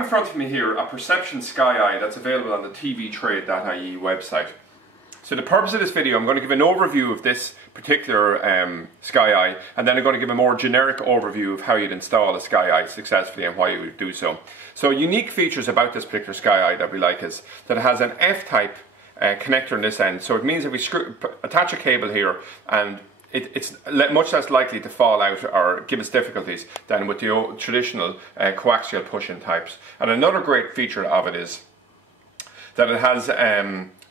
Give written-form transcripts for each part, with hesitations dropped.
In front of me here a Perception SkyEye that's available on the tvtrade.ie website. So the purpose of this video, I'm going to give an overview of this particular SkyEye, and then I'm going to give a more generic overview of how you'd install a SkyEye successfully and why you would do so. So unique features about this particular SkyEye that we like is that it has an F-type connector on this end. So it means if we attach a cable here, and it's much less likely to fall out or give us difficulties than with the traditional coaxial push-in types. And another great feature of it is that it has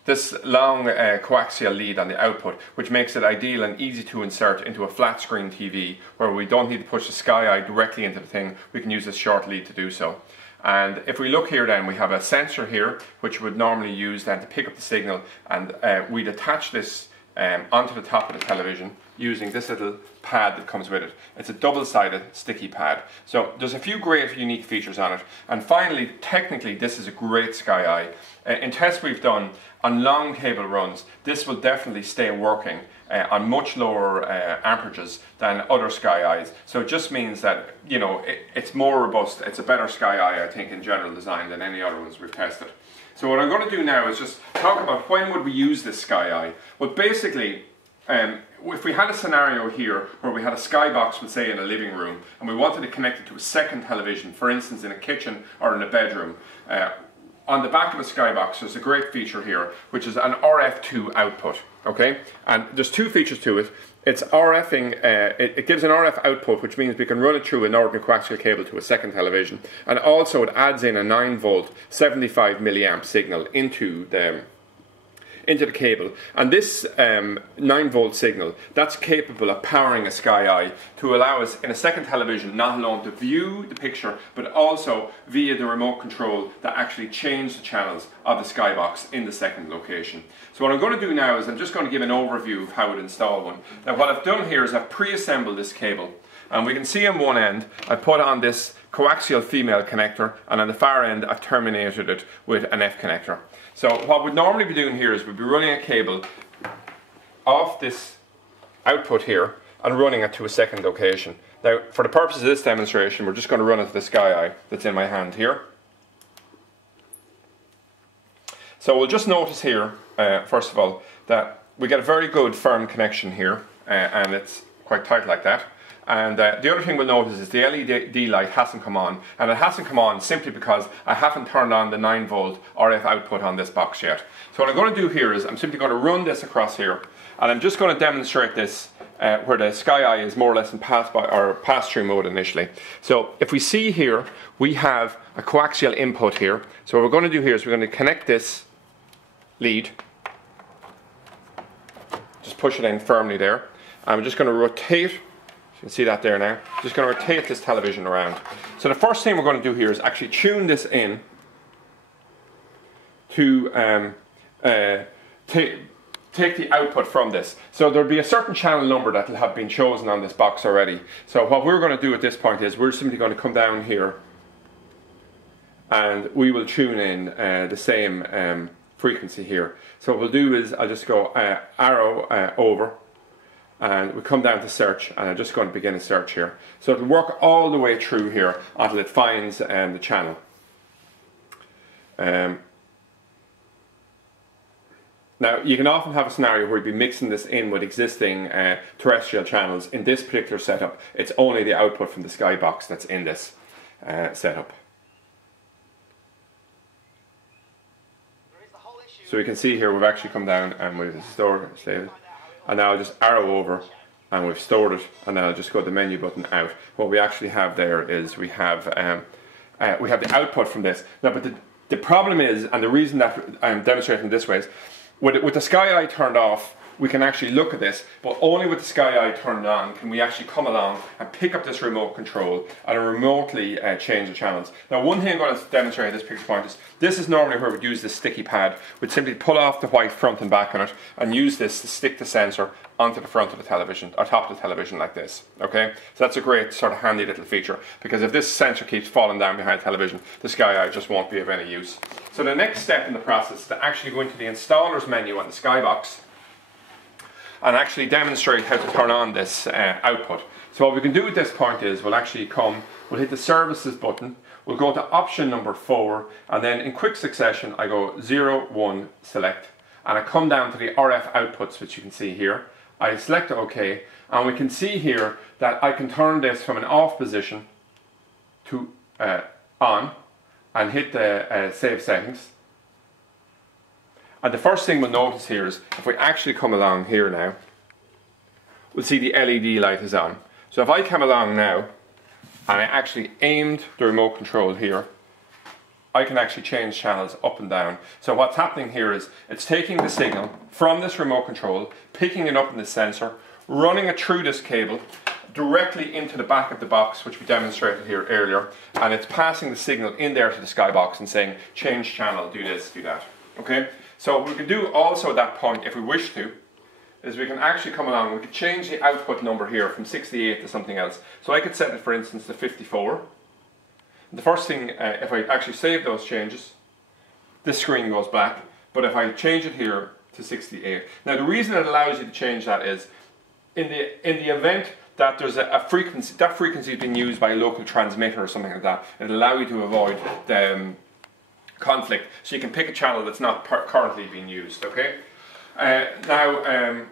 this long coaxial lead on the output, which makes it ideal and easy to insert into a flat screen TV where we don't need to push the SkyEye directly into the thing. We can use this short lead to do so. And if we look here, then we have a sensor here which would normally use then to pick up the signal, and we'd attach this onto the top of the television using this little pad that comes with it. It's a double-sided sticky pad. So there's a few great unique features on it. And finally, technically, this is a great SkyEye. In tests we've done on long cable runs, this will definitely stay working on much lower amperages than other SkyEyes. So it just means that, you know, it's more robust. It's a better SkyEye, I think, in general design than any other ones we've tested. So what I'm going to do now is just talk about when would we use this SkyEye. Well, basically, if we had a scenario here where we had a skybox, let's say in a living room, and we wanted to connect it to a second television, for instance in a kitchen or in a bedroom, on the back of a skybox there's a great feature here, which is an RF2 output. Okay, and there's two features to it. It's RFing, it gives an RF output, which means we can run it through an ordinary coaxial cable to a second television, and also it adds in a 9 volt 75 milliamp signal into the cable, and this 9 volt signal, that's capable of powering a SkyEye to allow us in a second television not alone to view the picture, but also via the remote control to actually change the channels of the skybox in the second location. So what I'm going to do now is I'm just going to give an overview of how to install one. Now what I've done here is I've pre-assembled this cable, and we can see on one end I put on this coaxial female connector, and on the far end I've terminated it with an F connector. So what we'd normally be doing here is we'd be running a cable off this output here and running it to a second location. Now for the purposes of this demonstration, we're just going to run it to the SkyEye that's in my hand here. So we'll just notice here, first of all, that we get a very good firm connection here, and it's quite tight like that. And the other thing we'll notice is the LED light hasn't come on, and it hasn't come on simply because I haven't turned on the 9 volt RF output on this box yet. So what I'm going to do here is I'm simply going to run this across here, and I'm just going to demonstrate this where the SkyEye is more or less in pass-through mode initially. So if we see here, we have a coaxial input here. So what we're going to do here is we're going to connect this lead, just push it in firmly there, and I'm just going to rotate. You can see that there now. Just going to rotate this television around. So the first thing we're going to do here is actually tune this in to take the output from this. So there'll be a certain channel number that will have been chosen on this box already. So what we're going to do at this point is we're simply going to come down here and we will tune in the same frequency here. So what we'll do is I'll just go arrow over, and we come down to search, and I'm just going to begin a search here. So it'll work all the way through here until it finds the channel. Now you can often have a scenario where you'd be mixing this in with existing terrestrial channels. In this particular setup, it's only the output from the skybox that's in this setup. So you can see here we've actually come down and we've saved it. And now I'll just arrow over, and we've stored it, and then I'll just go to the menu button out. What we actually have there is we have the output from this. Now, but the problem is, and the reason that I'm demonstrating this way is, with the SkyEye turned off, we can actually look at this, but only with the SkyEye turned on can we actually come along and pick up this remote control and remotely change the channels. Now one thing I'm going to demonstrate at this picture point is, this is normally where we'd use this sticky pad. We'd simply pull off the white front and back on it and use this to stick the sensor onto the front of the television, or top of the television like this. Okay, so that's a great sort of handy little feature, because if this sensor keeps falling down behind the television, the SkyEye just won't be of any use. So the next step in the process is to actually go into the installer's menu on the Skybox and actually demonstrate how to turn on this output. So what we can do at this point is we'll actually we'll hit the services button, We'll go to option number 4, and then in quick succession I go 0, 1, select, and I come down to the RF outputs, which you can see here. I select OK, and we can see here that I can turn this from an off position to on, and hit the save settings. And the first thing we'll notice here is, if we actually come along here now, we'll see the LED light is on. So if I come along now, and I actually aimed the remote control here, I can actually change channels up and down. So what's happening here is, it's taking the signal from this remote control, picking it up in the sensor, running it through this cable, directly into the back of the box, which we demonstrated here earlier, and it's passing the signal in there to the Skybox and saying, change channel, do this, do that. Okay? So what we can do also at that point, if we wish to, is we can actually come along, we could change the output number here from 68 to something else. So I could set it, for instance, to 54. The first thing, if I actually save those changes, this screen goes black, but if I change it here to 68. Now the reason it allows you to change that is, in the event that there's a frequency, that frequency is being used by a local transmitter or something like that, it'll allow you to avoid the conflict, so you can pick a channel that's not currently being used, okay? Now,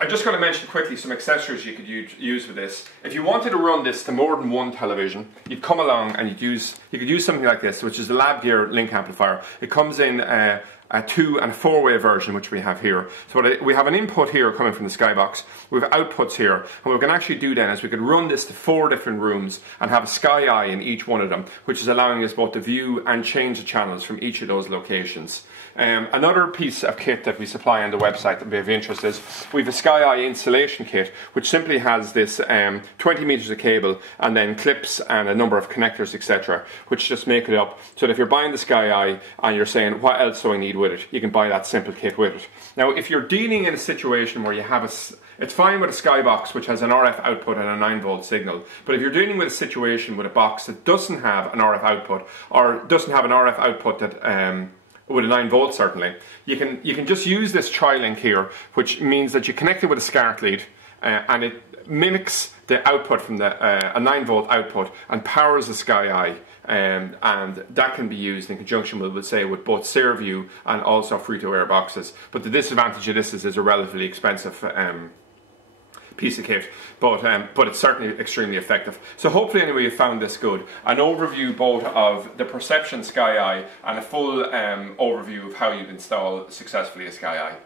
I'm just going to mention quickly some accessories you could use with this. If you wanted to run this to more than one television, you'd come along and you could use something like this, which is the LabGear link amplifier. It comes in a 2- and 4-way version, which we have here. So we have an input here coming from the Skybox. We have outputs here, and what we can actually do then is we can run this to 4 different rooms and have a Sky Eye in each one of them, which is allowing us both to view and change the channels from each of those locations. Another piece of kit that we supply on the website that would be of interest is we have a Sky Eye installation kit, which simply has this 20 meters of cable and then clips and a number of connectors, etc., which just make it up so that if you're buying the Sky Eye and you're saying, what else do I need with it, you can buy that simple kit with it. Now, if you're dealing in a situation where you have it's fine with a Skybox which has an RF output and a 9-volt signal, but if you're dealing with a situation with a box that doesn't have an RF output, or doesn't have an RF output that with a 9-volt certainly, you can just use this tri-link here, which means that you connect it with a SCART lead and it mimics the output from a 9-volt output and powers the Sky Eye, and that can be used in conjunction with, we'll say, with both SareView and also free-to-air boxes. But the disadvantage of this is it's a relatively expensive piece of kit, but it's certainly extremely effective. So hopefully anyway you found this good. An overview both of the Perception Sky Eye and a full overview of how you install successfully a Sky Eye.